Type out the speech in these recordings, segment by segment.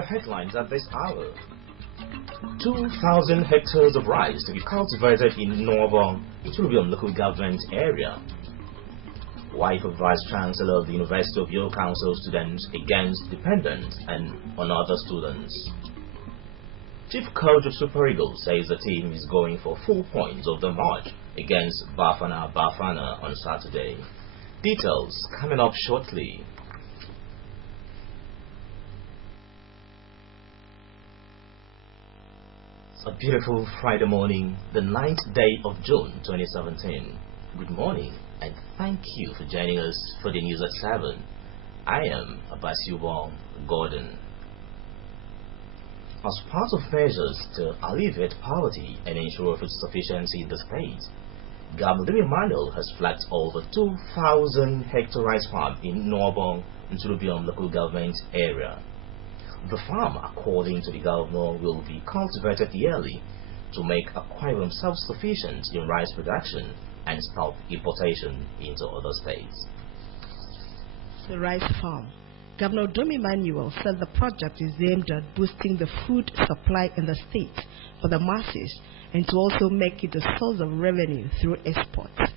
the headlines at this hour. 2,000 hectares of rice to be cultivated in Northern Iturubium local government area. Wife of Vice Chancellor of the University of Yale counsels students against dependents and on other students. Chief coach of Super Eagles says the team is going for 4 points of the match against Bafana on Saturday. Details coming up shortly. A beautiful Friday morning, the 9th day of June 2017. Good morning and thank you for joining us for the news at 7. I am Abasiubo Gordon. As part of measures to alleviate poverty and ensure food sufficiency in the state, Governor Emmanuel has flagged over 2,000 hectare rice farm in Northern Iturubium local government area. The farm, according to the governor, will be cultivated yearly to make Akwa Ibom self-sufficient in rice production and stop importation into other states. The rice farm. Governor Dom Emmanuel said the project is aimed at boosting the food supply in the state for the masses and to also make it a source of revenue through exports.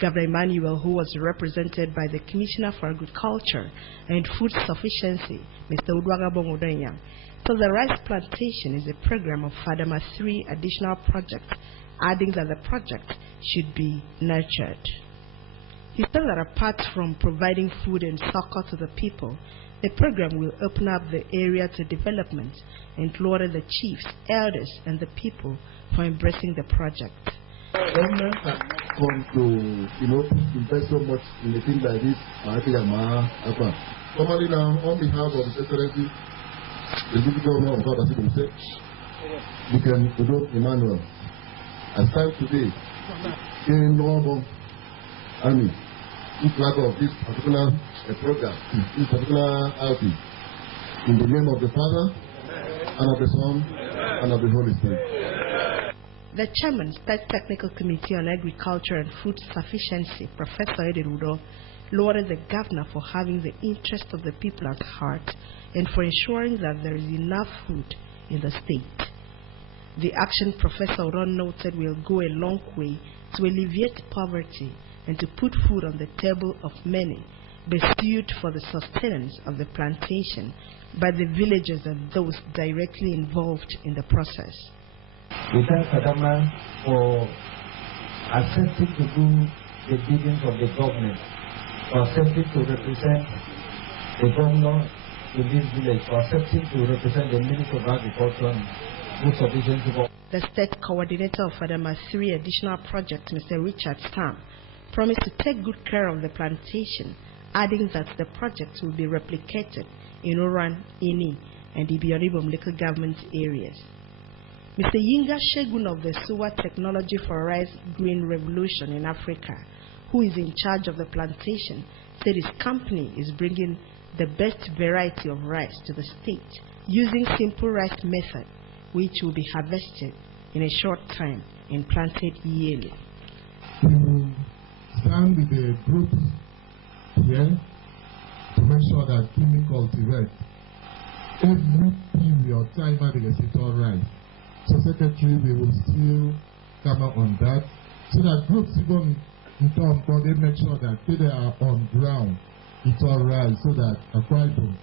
Governor Emmanuel, who was represented by the Commissioner for Agriculture and Food Sufficiency, Mr. Udwagabong Odenya, said the rice plantation is a program of FADAMA 3 additional projects, adding that the project should be nurtured. He said that apart from providing food and succor to the people, the program will open up the area to development and lauded the chiefs, elders, and the people for embracing the project. Government has come to, invest so much in a thing like this. Formally now, on behalf of His Excellency, the Deputy Governor of South City State, we can Udo Emmanuel, as time today, in Northern Army, in flag of this particular program, this particular outing, in the name of the Father, and of the Son, and of the Holy Spirit. The Chairman, State Technical Committee on Agriculture and Food Sufficiency, Professor Ederudo, lauded the governor for having the interest of the people at heart and for ensuring that there is enough food in the state. The action Professor Ron noted will go a long way to alleviate poverty and to put food on the table of many, bestowed for the sustenance of the plantation by the villagers and those directly involved in the process. We thank FADAMA for accepting to do the bidding of the government, for accepting to represent the governor in this village, for accepting to represent the Minister of Agriculture and Food Sufficiency. The state coordinator of FADAMA 3 additional project, Mr. Richard Stam, promised to take good care of the plantation, adding that the project will be replicated in Oran, Ini, and the Ibioribom local government areas. Mr. Yinga Shegun of the Suwa Technology for Rice Green Revolution in Africa, who is in charge of the plantation, said his company is bringing the best variety of rice to the state using simple rice method, which will be harvested in a short time and planted yearly. We will stand with the groups here to make sure that Kimi cultivate every period time at rice. So Secretary, we will still come out on that so that groups even in terms of they make sure that they are on ground, it's all right, so that Akwa Ibom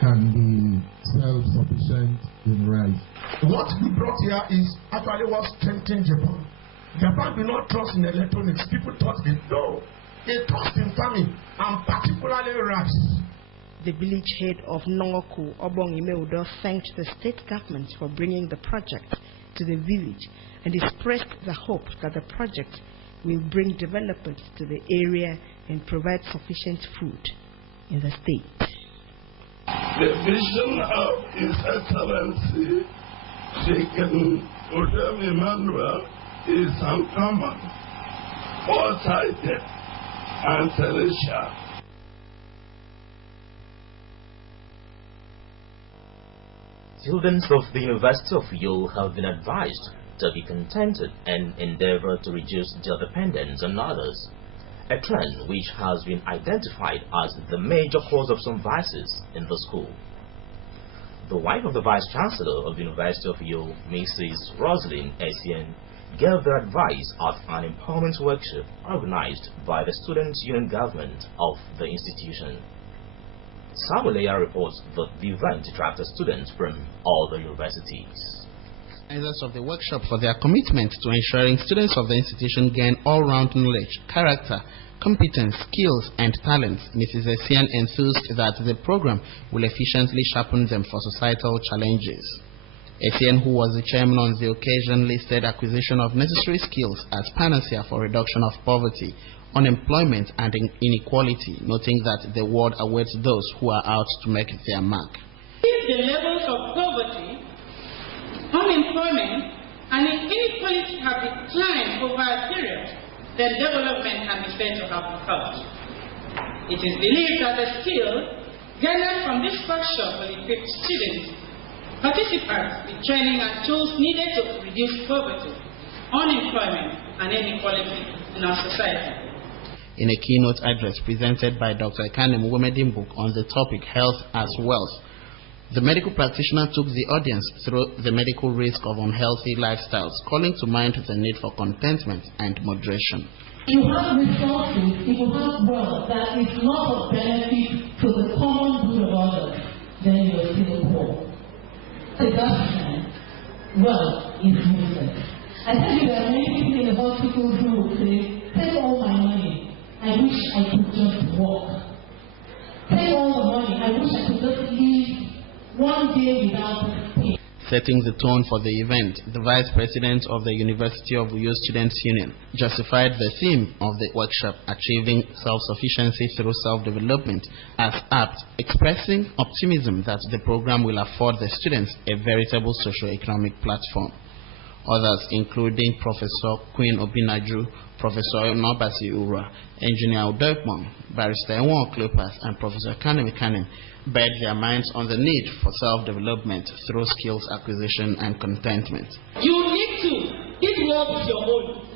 can be self-sufficient in rice. What we brought here is actually what strengthened Japan. Japan do not trust in electronics. People thought they know. They trust in farming, and particularly rice. The village head of Nongoku, Obong Imeudo, thanked the state government for bringing the project to the village and expressed the hope that the project will bring development to the area and provide sufficient food in the state. The vision of His Excellency, Sheikh Udom Emmanuel, is uncommon, foresighted, and celestial. Students of the University of Yale have been advised to be contented and endeavor to reduce their dependence on others, a trend which has been identified as the major cause of some vices in the school. the wife of the Vice Chancellor of the University of Uyo, Mrs. Rosalyn Essien, gave their advice at an empowerment workshop organized by the Student Union Government of the institution. Samuel Leah reports that the event attracted students from all the universities. Organizers of the workshop for their commitment to ensuring students of the institution gain all-round knowledge, character, competence, skills, and talents, Mrs. Essien enthused that the program will efficiently sharpen them for societal challenges. Essien, who was the chairman on the occasion, listed acquisition of necessary skills as panacea for reduction of poverty, unemployment, and inequality, noting that the world awaits those who are out to make their mark. If the levels of poverty, unemployment, and inequality have declined over a period, then development can be said to have occurred. It is believed that the skill gathered from this workshop will equip students, participants with training and tools needed to reduce poverty, unemployment, and inequality in our society. In a keynote address presented by Dr. Ekane Muwemedimbuk on the topic Health as Wealth, the medical practitioner took the audience through the medical risk of unhealthy lifestyles, calling to mind the need for contentment and moderation. You have resources, if you have wealth that is not of benefit to the common good of others, then you are still poor. To Dutchman, wealth is useless. I tell you, there are many people in the hospital who will say, take all my money, I wish I could just walk. Take all the money, I wish I could just leave one day without pain. Setting the tone for the event, the Vice President of the University of Uyo Students Union justified the theme of the workshop, Achieving Self-Sufficiency Through Self-Development, as apt, expressing optimism that the program will afford the students a veritable socio-economic platform. Others, including Professor Queen Obinaju, Professor Nobasi Ura, Engineer Udoikmon, Barrister Enwon Cleopas, and Professor Kanem Kanem, beared their minds on the need for self-development through skills acquisition and contentment. You need to, this world is your own.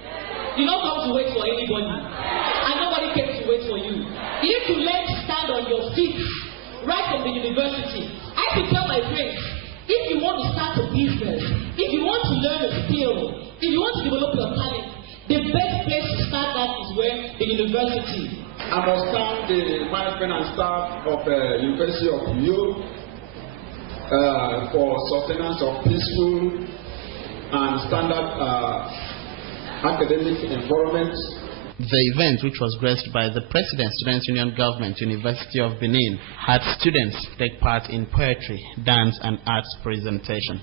You don't come to wait for anybody, and nobody came to wait for you. You need to learn to stand on your feet right from the university. I could tell my friends, if you want to start a business, if you want to learn a skill, if you want to develop your talent, the best place to start that is where? The university. I must thank the management and staff of the University of Uyo for sustenance of peaceful and standard academic environment. The event, which was graced by the President, Students Union Government, University of Benin, had students take part in poetry, dance, and arts presentation.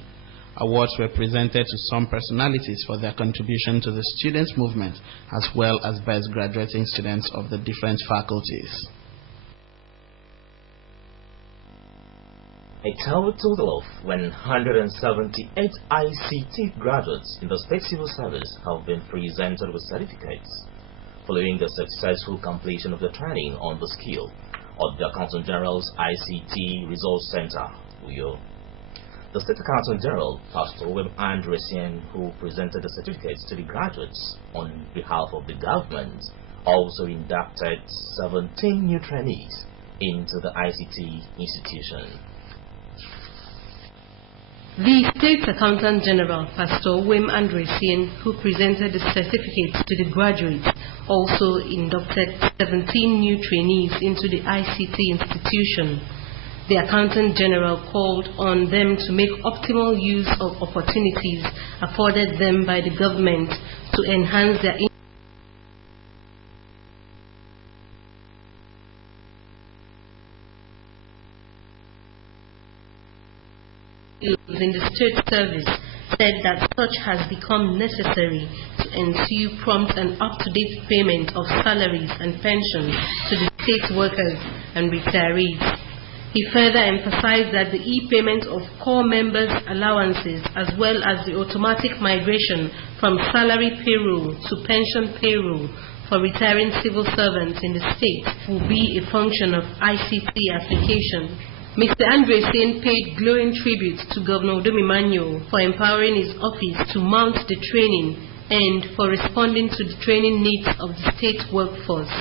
Awards were presented to some personalities for their contribution to the students' movement, as well as best graduating students of the different faculties. A total of 178 ICT graduates in the State Civil Service have been presented with certificates following the successful completion of the training on the skill of the Accountant General's ICT Resource Center, Uyo. The State Accountant General, Pastor Wem Andrew Essien, who presented the certificates to the graduates on behalf of the government, also inducted 17 new trainees into the ICT institution. The State Accountant General, Pastor Wem Andrew Essien, who presented the certificates to the graduates, also inducted 17 new trainees into the ICT institution. The Accountant General called on them to make optimal use of opportunities afforded them by the government to enhance their in the state service, said that such has become necessary to ensure prompt and up-to-date payment of salaries and pensions to the state workers and retirees. He further emphasized that the e-payment of core members' allowances, as well as the automatic migration from salary payroll to pension payroll for retiring civil servants in the state, will be a function of ICT application. Mr. Andrew Essien paid glowing tribute to Governor Udom Emmanuel for empowering his office to mount the training and for responding to the training needs of the state workforce.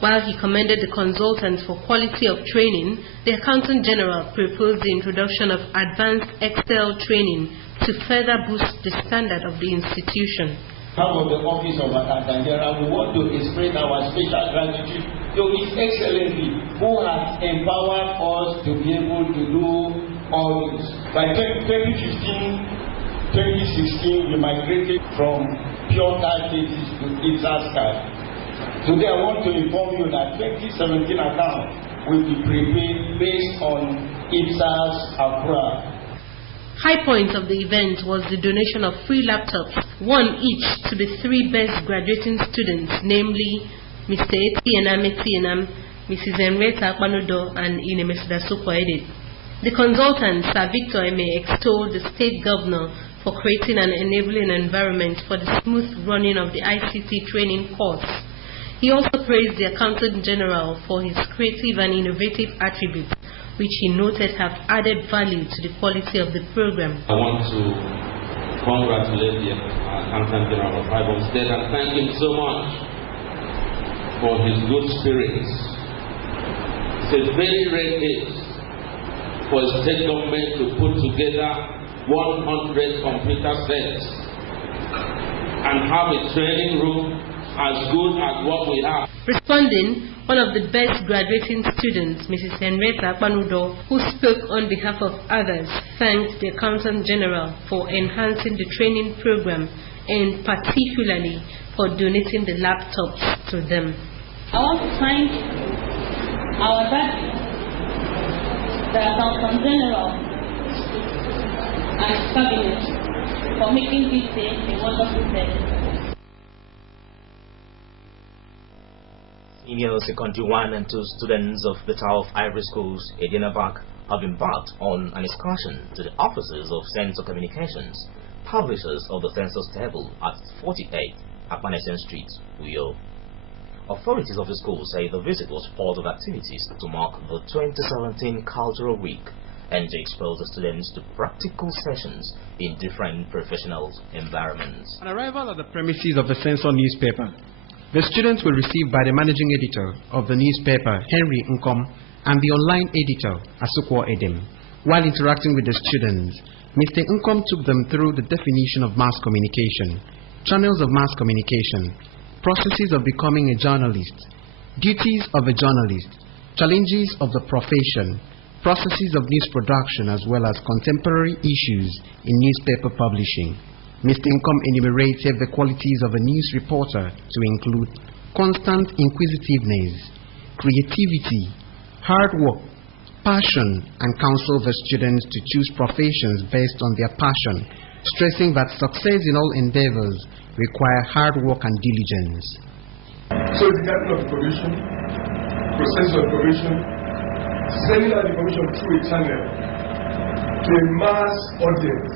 While he commended the consultants for quality of training, the Accountant General proposed the introduction of advanced Excel training to further boost the standard of the institution. Of the office of Accountant General, we want to express our special gratitude to His Excellency, who has empowered us to be able to do all this. By 2016, we migrated from pure card cases to IPSAS card. Today, I want to inform you that 2017 account will be prepaid based on IPSAS Accra. High point of the event was the donation of free laptops, one each to the 3 best graduating students, namely Mr. Etienam, Mrs. Henrietta Akpanudo, and Inemesida Sokoede. The consultant, Sir Victor Eme, extolled the state governor for creating an enabling environment for the smooth running of the ICT training course. He also praised the Accountant General for his creative and innovative attributes, which he noted have added value to the quality of the program. I want to congratulate the Accountant General of Ibom State and thank him so much for his good spirits. It's a very rare case for a state government to put together 100 computer sets and have a training room as good as what we have. Responding, one of the best graduating students, Mrs. Henrietta Akpanudo, who spoke on behalf of others, thanked the Accountant General for enhancing the training program and particularly for donating the laptops to them. I want to thank our daddy, the Accountant General, and his cabinet for making this day a wonderful day. Senior Secondary 1 and 2 students of the Tower of Ivory Schools, Edienabak, have embarked on an excursion to the offices of Censor Communications, publishers of the census table at 48 Apanesen Street, Uyo. Authorities of the school say the visit was part of activities to mark the 2017 Cultural Week and to expose the students to practical sessions in different professional environments. On arrival at the premises of the Censor newspaper, the students were received by the managing editor of the newspaper, Henry Nkom, and the online editor, Asukwo Edem. While interacting with the students, Mr. Nkom took them through the definition of mass communication, channels of mass communication, processes of becoming a journalist, duties of a journalist, challenges of the profession, processes of news production, as well as contemporary issues in newspaper publishing. Mr. Nkom enumerated the qualities of a news reporter to include constant inquisitiveness, creativity, hard work, passion, and counsel the students to choose professions based on their passion, stressing that success in all endeavors require hard work and diligence. So the gathering of information, process of information, sending out information through a channel to a mass audience,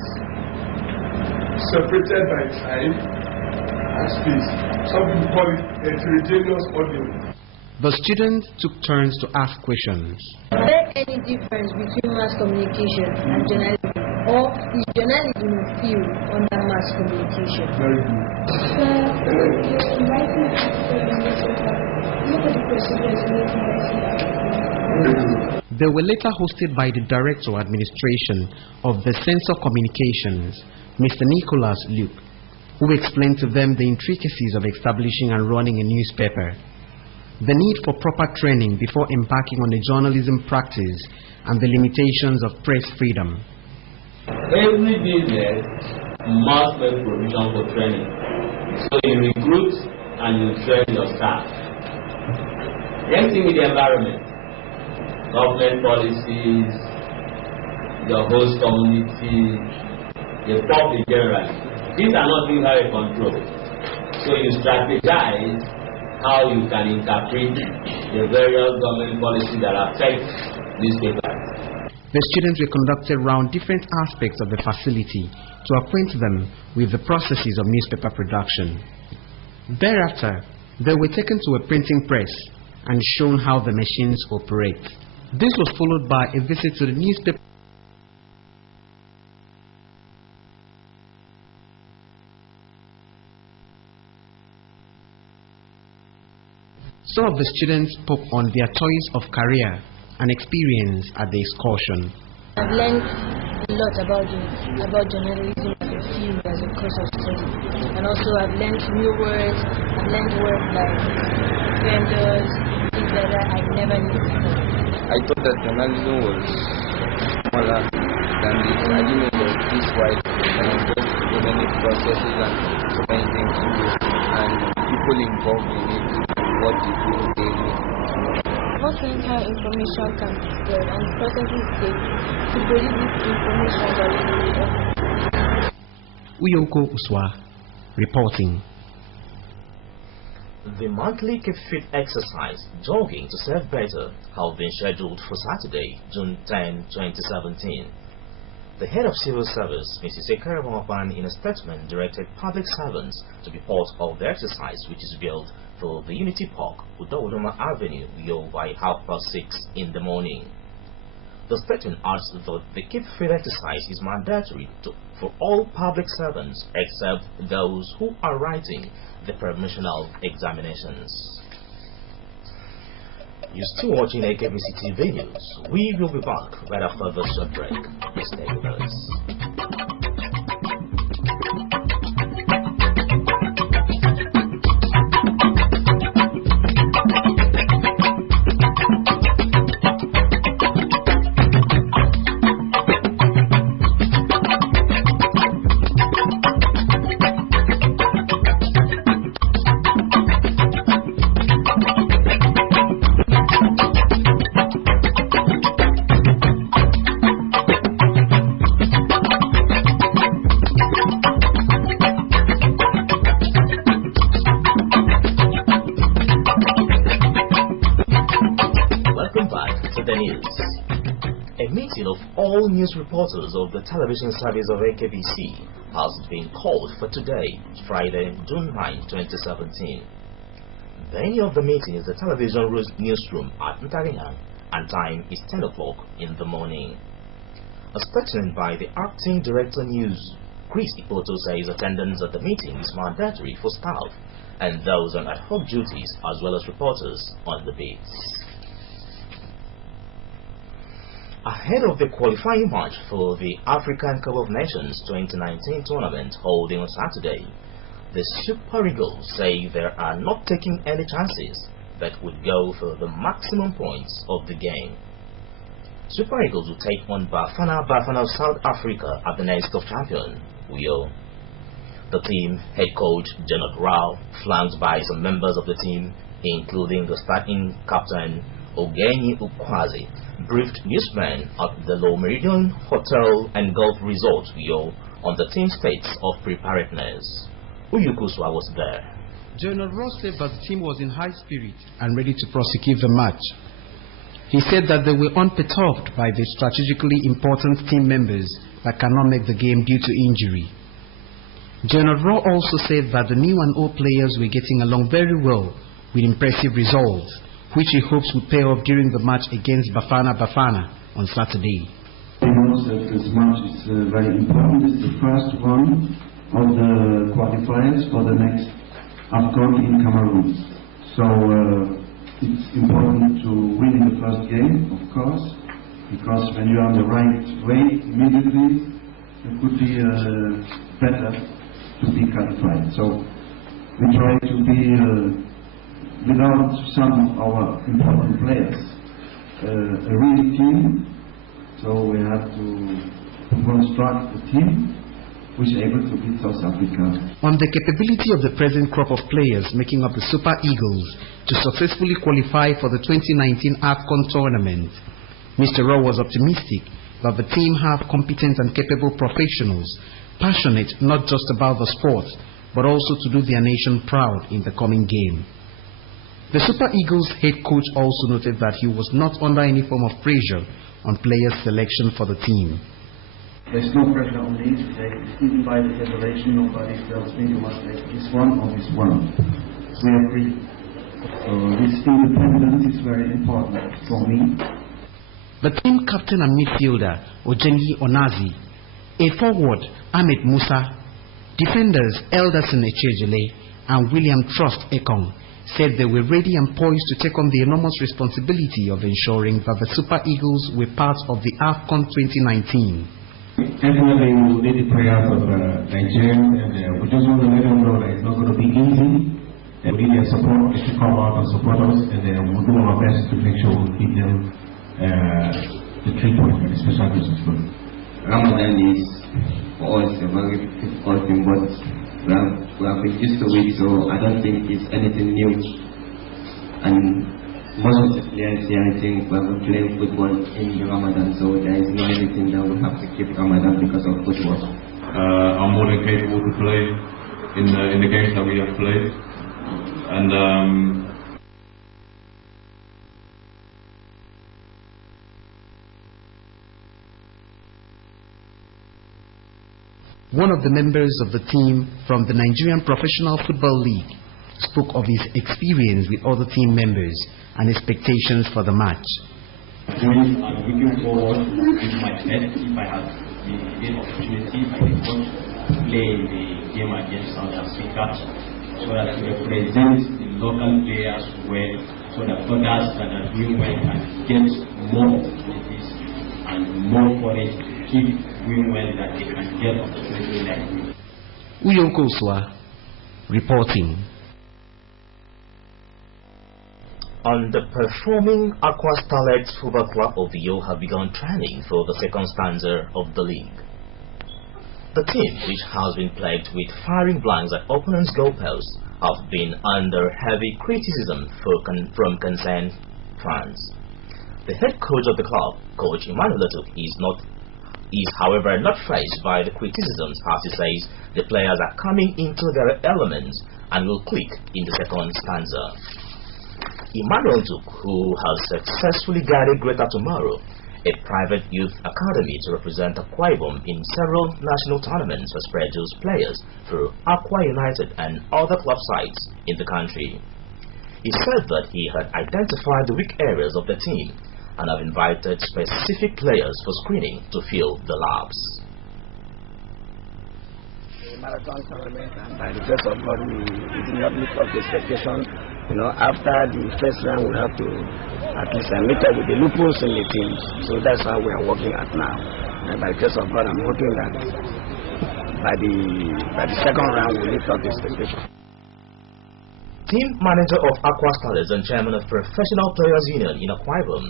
separated by time and space. Some people call it a heterogeneous audience. The students took turns to ask questions. Is there any difference between mass communication and journalism? Or is journalism a field under mass communication? Very good. Writing look at the procedures They were later hosted by the Director Administration of the Censor Communications, Mr. Nicholas Luke, who explained to them the intricacies of establishing and running a newspaper, the need for proper training before embarking on a journalism practice, and the limitations of press freedom. Every business must make provision for training. So you recruit and you train your staff. Anything with the environment, government policies, your host community, the public generally. These are not things that you control. So you strategize how you can interpret the various government policies that affect newspapers. The students were conducted around different aspects of the facility to acquaint them with the processes of newspaper production. Thereafter, they were taken to a printing press and shown how the machines operate. This was followed by a visit to the newspaper. Some of the students spoke on their choice of career and experience at the excursion. I've learned a lot about journalism as a field, as a course of study. And also I've learned new words. I've learned words like vendors, things like that I never knew before. I thought that journalism was smaller than this. I didn't know it was this wide and there's so many processes and so many things to do and people involved in it, what they do daily. Not knowing how information can be spread and the processes take to produce this information that we need. Uyoko Uswa reporting. The monthly Keep Fit exercise, Jogging to Serve Better, have been scheduled for Saturday, June 10, 2017. The head of civil service, Mrs. Ekaramapan, in a statement directed public servants to be part of the exercise, which is billed for the Unity Park, Udoma Avenue, Uyo, by 6:30 in the morning. The statement adds that the Keep Fit exercise is mandatory for all public servants except those who are writing the promotional examinations. You're still watching AKBC TV News. We will be back right after the short break. Stay with us. All news reporters of the television service of AKBC has been called for today, Friday, June 9, 2017. Venue of the meeting is the television newsroom at Ntariha, and time is 10 o'clock in the morning. A statement by the acting director news, Chris Ipoto, says attendance at the meeting is mandatory for staff and those on ad hoc duties as well as reporters on the beats. Ahead of the qualifying match for the African Cup of Nations 2019 tournament holding on Saturday, the Super Eagles say they are not taking any chances but would go for the maximum points of the game. Super Eagles will take on Bafana of South Africa at the next of champion, Uyo. The team head coach Janot Rao, flanked by some members of the team, including the starting captain Ogeni Ukwazi, briefed newsmen at the Low Meridian Hotel and Golf Resort, Uyo, on the team's state of preparedness. Uyukuswa was there. General Ross said that the team was in high spirit and ready to prosecute the match. He said that they were unperturbed by the strategically important team members that cannot make the game due to injury. General Raw also said that the new and old players were getting along very well with impressive results, which he hopes will pay off during the match against Bafana on Saturday. He knows that this match is very important. It's the first one of the qualifiers for the next AFCON in Cameroon. So it's important to win the first game, of course, because when you are on the right way immediately, it could be better to be qualified. So we try to be without some of our important players, a real team, so we have to construct a team which is able to beat South Africa. On the capability of the present crop of players making up the Super Eagles to successfully qualify for the 2019 AFCON tournament, Mr. Raw was optimistic that the team have competent and capable professionals, passionate not just about the sport, but also to do their nation proud in the coming game. The Super Eagles head coach also noted that he was not under any form of pressure on players' selection for the team. There's no pressure on me today. Even by the federation, nobody tells me you must take this one or this one. We agree. So this independence is very important for me. The team captain and midfielder, Ojenyi Onazi, a forward, Ahmed Musa, defenders, Elderson Echejele and William Trust Ekong, said they were ready and poised to take on the enormous responsibility of ensuring that the Super Eagles were part of the AFCON 2019. Definitely, we will need the prayers of Nigerians, and we just want to let them know that it's not going to be easy. And we need their support to come out and support us, and we'll do our best to make sure we give them the 3 points and the special doses for them. Ramadan is for us a very difficult thing, but we have been used to it, so I don't think it's anything new. And most of the players here, I think, we have been playing football in the Ramadan, so there is no anything that we have to keep Ramadan because of football. I'm more than capable to play in the games that we have played, and one of the members of the team from the Nigerian Professional Football League spoke of his experience with other team members and expectations for the match. I'm looking forward with my head if I have the opportunity I can play in the game against South Africa so that I can represent the local players well, so that others that are doing well can get more opportunities and more courage to keep doing well, that they can get opportunities like me. Uyo Koswa reporting. Underperforming Aqua Starlets Football Club of Uyo have begun training for the second stanza of the league. The team, which has been plagued with firing blanks at opponents' goalposts, have been under heavy criticism from concerned fans. The head coach of the club, Coach Emmanuel Leto, is however not faced by the criticisms, as he says the players are coming into their elements and will click in the second stanza. Emmanuel Tuk, who has successfully guided Greater Tomorrow, a private youth academy to represent Akwa Ibom in several national tournaments, has produced players through Aqua United and other club sites in the country. He said that he had identified the weak areas of the team and have invited specific players for screening to fill the labs. Marathon tournament, and by the grace of God, we did not live up to expectation. After the first round, we have to at least meet up with the loopholes in the teams. So that's how we are working at now. And by the grace of God, I'm hoping that by the second round, we live up to expectation. Team manager of Aqua Starlets and chairman of Professional Players Union in Akwa Ibom,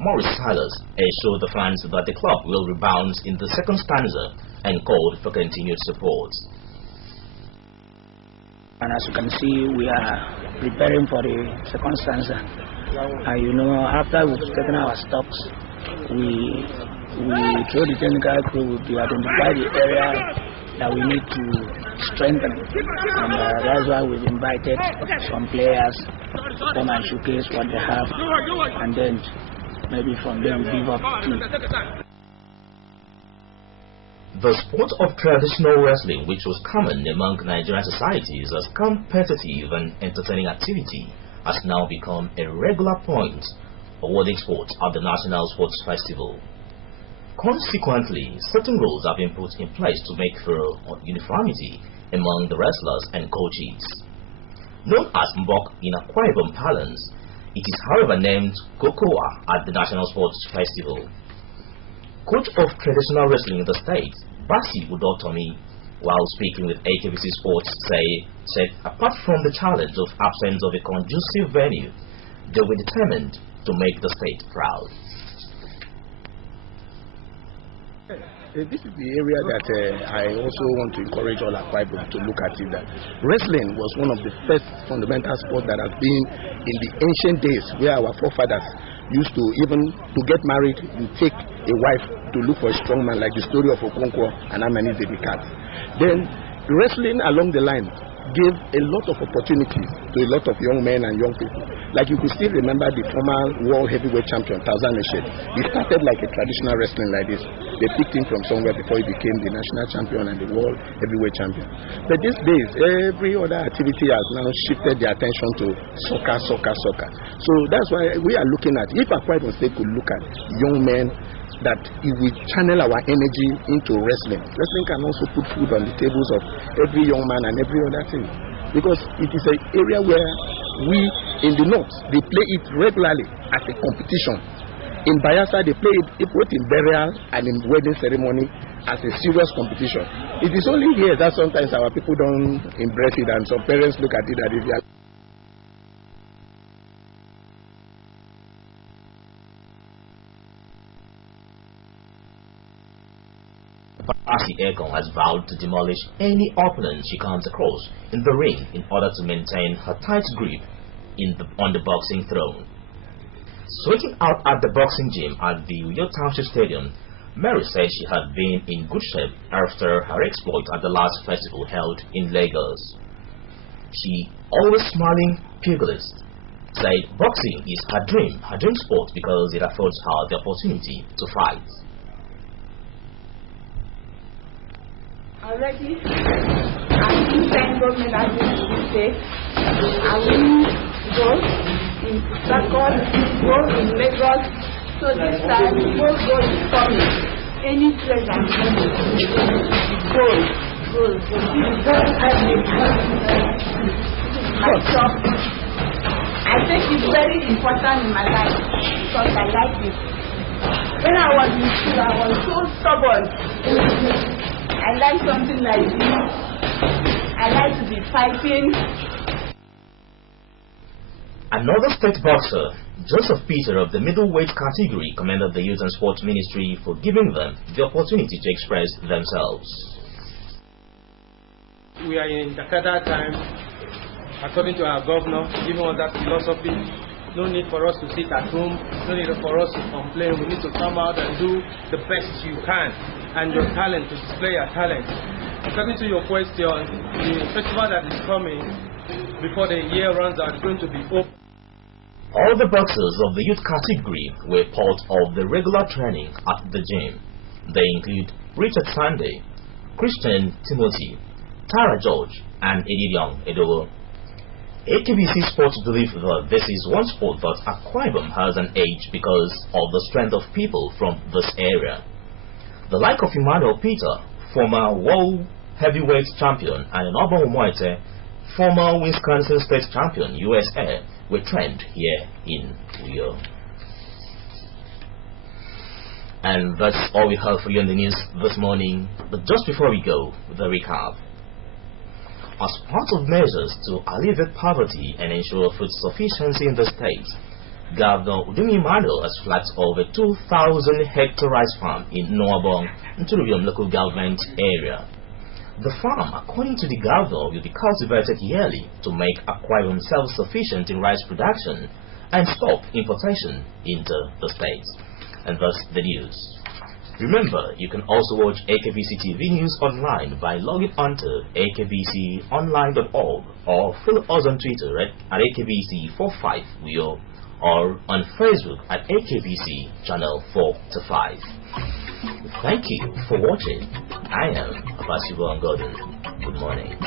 Maurice Silas, assured the fans that the club will rebound in the second stanza and called for continued support. And as you can see, we are preparing for the second stanza. And after we've taken our stops, we through the technical crew, we identify the area that we need to strengthen. And that's why we've invited some players to come and showcase what they have, and then maybe from them give up to. The sport of traditional wrestling, which was common among Nigerian societies as competitive and entertaining activity, has now become a regular point awarding sports at the National Sports Festival. Consequently, certain rules have been put in place to make for uniformity among the wrestlers and coaches. Known as Mbok in Akwa Ibom parlance, it is however named Kokoa at the National Sports Festival. Coach of traditional wrestling in the state, Basi Udotomi, while speaking with AKBC Sports, said apart from the challenge of absence of a conducive venue, they were determined to make the state proud. This is the area that I also want to encourage all Akwa Ibom to look at it. That wrestling was one of the first fundamental sports that has been in the ancient days, where our forefathers used to, even to get married, you take a wife to look for a strong man, like the story of Okonkwo and Amani Dedikat. Then wrestling along the line gave a lot of opportunities to a lot of young men and young people. Like you could still remember the former world heavyweight champion, Tarzan Eshed. He started like a traditional wrestling like this. They picked him from somewhere before he became the national champion and the world heavyweight champion. But these days, every other activity has now shifted their attention to soccer. So that's why we are looking at, if Akwa Ibom State could look at young men, that if we channel our energy into wrestling, wrestling can also put food on the tables of every young man and every other thing. Because it is an area where we in the north, they play it regularly as a competition. In Bayelsa, they play it both in burial and in wedding ceremony as a serious competition. It is only here that sometimes our people don't embrace it, and some parents look at it as if they are. Asi Ekong has vowed to demolish any opponent she comes across in the ring in order to maintain her tight grip on the boxing throne. Sweating out at the boxing gym at the Uyo Township Stadium, Mary said she had been in good shape after her exploit at the last festival held in Lagos. She, always smiling pugilist, said boxing is her dream sport because it affords her the opportunity to fight. Already, I've been sent government agencies to say I will go in Sakon, go in Lagos, so this time both go is coming. Any place I'm coming, go. My job. I think it's very important in my life because I like it. When I was in school, I was so stubborn. I like something like this. I like to be fighting. Another state boxer, Joseph Peter of the middleweight category, commended the Youth and Sports Ministry for giving them the opportunity to express themselves. We are in Dakada time, according to our governor, giving us that philosophy. No need for us to sit at home, no need for us to complain. We need to come out and do the best you can, and your talent, to display your talent. According to your question, the festival that is coming before the year runs out is going to be open. All the boxers of the youth category were part of the regular training at the gym. They include Richard Sunday, Christian Timothy, Tara George, and Edidion Edowo. AKBC Sports believe that this is one sport that Akwa Ibom has an edge because of the strength of people from this area. The like of Emmanuel Peter, former world heavyweight champion, and Inoba Umoete, former Wisconsin State champion, USA, were trained here in Uyo. And that's all we have for you in the news this morning. But just before we go, the recap. As part of measures to alleviate poverty and ensure food sufficiency in the state, Governor Udumi Emmanuel has flagged over 2,000 hectare rice farm in Noabong, Nturubiom local government area. The farm, according to the governor, will be cultivated yearly to make Akwa Ibom self-sufficient in rice production and stop importation into the state. And thus the news. Remember, you can also watch AKBC TV News online by logging on to akbconline.org or follow us on Twitter at AKBC45 or on Facebook at AKBC Channel 4-5. Thank you for watching. I am Abasibo Gordon. Good morning.